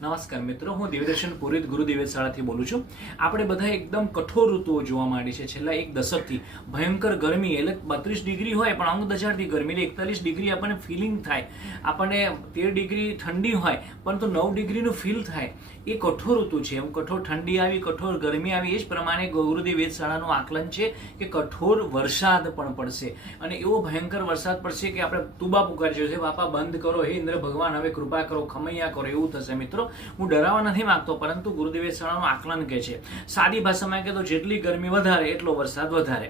નમસ્કાર મિત્રો, હું દેવદર્શન પુરોહિત ગુરુદેવ શાળાથી બોલું છું. આપણે બધા એકદમ કઠોર ઋતુઓ જોવા માંડી છે છેલ્લા એક દશકથી. ભયંકર ગરમી એટલે 32 ડિગ્રી હોય પણ અંગ દજાડતી ગરમી, એટલે 41 ડિગ્રી આપણને ફિલિંગ થાય, આપણને 13 ડિગ્રી ઠંડી હોય પરંતુ 9 ડિગ્રીનું ફીલ થાય. એ કઠોર ઋતુ છે. એમ કઠોર ઠંડી આવી, કઠોર ગરમી આવી, એ જ પ્રમાણે ગુરુદેવ શાળાનું આકલન છે કે કઠોર વરસાદ પણ પડશે અને એવો ભયંકર વરસાદ પડશે કે આપણે તુબા પુકારજો છે, બાપા બંધ કરો, હે ઇન્દ્ર ભગવાન હવે કૃપા કરો, ખમૈયા કરો, એવું થશે. મિત્રો, હું ડરાવવા નથી માંગતો, પરંતુ ગુરુદેવ શાળાનું આકલન કહે છે, સાદી ભાષામાં કહે તો જેટલી ગરમી વધારે એટલો વરસાદ વધારે.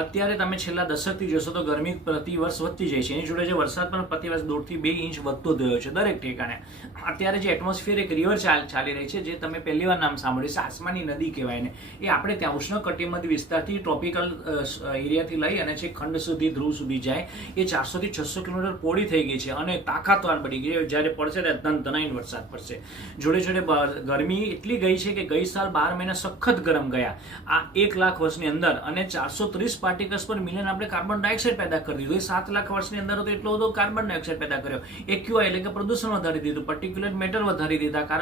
અત્યારે તમે છેલ્લા દશકથી જોશો તો ગરમી પ્રતિ વર્ષ વધતી જાય છે, એની જોડે જે વરસાદ પણ પ્રતિ વર્ષ 1.5 થી 2 ઇંચ વધતો થયો છે દરેક ઠેકાણે. અત્યારે જે એટમોસ્ફિયર એક રિવર ચાલી રહી છે, જે તમે પહેલી વાર નામ સાંભળ્યું છે, આસમાની નદી કહેવાય ને, એ આપણે ત્યાં ઉષ્ણકટિબંધ વિસ્તારથી ટ્રોપિકલ એરિયાથી લઈ અને છે ખંડ સુધી, ધ્રુવ સુધી જાય, એ 400 થી 600 કિલોમીટર પોળી થઈ ગઈ છે અને તાકાતવાર બની ગઈ. જ્યારે પડશે ત્યારે ધનાઈને વરસાદ પડશે. જોડે જોડે ગરમી એટલી ગઈ છે કે ગઈ સાલ 12 મહિના સખત ગરમ ગયા આ 1 લાખ વર્ષની અંદર, અને 430 પાર્ટિકલ્સ પર મિલિયન આપણે કાર્બન ડાયોક્સાઇડ પેદા કરી દીધું. 7 લાખ વર્ષની અંદર તો એટલો બધો કાર્બન ડાયોક્સાઇડ પેદા કર્યો. એક્યુઆઈ એટલે કે પ્રદૂષણ વધારી દીધું, પર્ટિક્યુલેટ મેટર વધારી દીધા,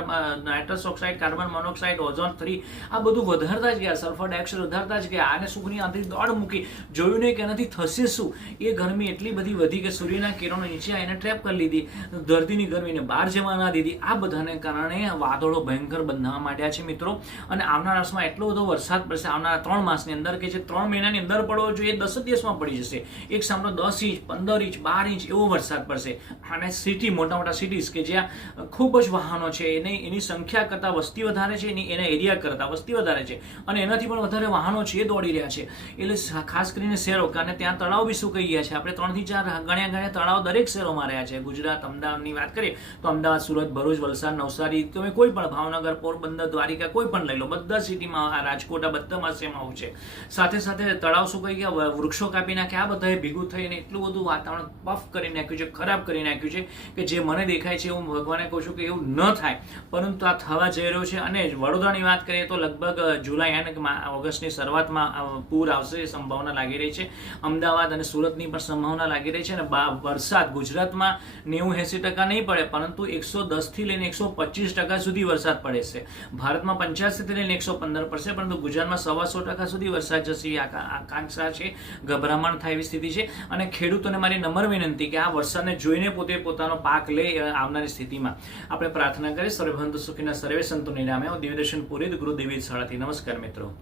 nitrous oxide, carbon monoxide, ozone 3 આ બધું વધારતા જ ગયા, સલ્ફર ડાયોક્સાઇડ વધારતા જ ગયા. આને સુખની આંતરિક દોડ મૂકી, જોયું નહીં કે એનાથી થશે શું. એ ગરમી એટલી બધી વધી કે સૂર્યના કિરણો નીચે આવીને ટ્રેપ કરી લીધી, ધરતીની ગરમીને બહાર જવા ના દીધી. આ બધાને કારણે વાદળો ભયંકર બંધાવા માંડ્યા છે મિત્રો. અને આવનારા વર્ષમાં એટલો બધો વરસાદ પડશે આવનારા 3 માસની અંદર કે જે 3 મહિનાની અંદર પડવો જોઈએ 10 દિવસમાં પડી જશે. એક સામનો 10 ઇંચ, 15 ઇંચ, 12 ઇંચ એવો વરસાદ પડશે. અને સિટી, મોટા મોટા સિટીઝ કે જ્યાં ખૂબ જ વાહનો છે, એની સંખ્યા કરતાં વસ્તી વધારે છે, એના એરિયા કરતાં વસ્તી વધારે છે અને એનાથી પણ વધારે વાહનો છે એ દોડી રહ્યા છે. એટલે ખાસ કરીને શહેરો, કારણ ત્યાં તળાવ બી સુકાઈ ગયા છે. આપણે 3 થી 4 ગણ્યા તળાવ દરેક શહેરોમાં રહ્યા છે. ગુજરાત, અમદાવાદની વાત કરીએ તો અમદાવાદ, સુરત, ભરૂચ, વલસાડ, નવસારી, તમે કોઈ પણ, ભાવનગર, પોરબંદર, દ્વારિકા, કોઈ પણ લઈ લો, બધા સિટીમાં, રાજકોટ, આ બધામાં સેમ આવું છે. સાથે સાથે તળાવ સુકાઈ ગયા, વૃક્ષો કાપી નાખ્યા, આ બધાએ ભેગું થઈને એટલું બધું વાતાવરણ પફ કરી નાખ્યું છે, ખરાબ કરી નાખ્યું છે કે જે મને દેખાય છે, હું ભગવાને કહું છું કે એવું ન થાય, પરંતુ આ થવા જઈ રહ્યું છે. અને વડોદરાની વાત કરીએ તો લગભગ જુલાઈ અને ઓગસ્ટની શરૂઆતમાં પૂર આવશે એ સંભાવના લાગી રહી છે. અમદાવાદ અને સુરતની પણ સંભાવના લાગી રહી છે. અને વરસાદ ગુજરાતમાં 90-80% નહીં પડે, પરંતુ 110 થી લઈને 125% સુધી વરસાદ પડે છે. ભારતમાં 85 થી લઈને 115 પડશે, પરંતુ ગુજરાતમાં 125% સુધી વરસાદ જશે. આકાંક્ષા છે, ગભરામણ થાય એવી સ્થિતિ છે. અને ખેડૂતોને મારી નમ્ર વિનંતી કે આ વરસાદને જોઈને પોતે પોતાનો પાક લે. આવનારી સ્થિતિમાં આપણે પ્રાર્થના કરીએ. સર્વે ભવંતુ સુખીનઃ, સર્વે સંતુ નિરામયા. હું દેવદર્શન પુરોહિત ગુરુદેવ શાળાથી. નમસ્કાર મિત્રો.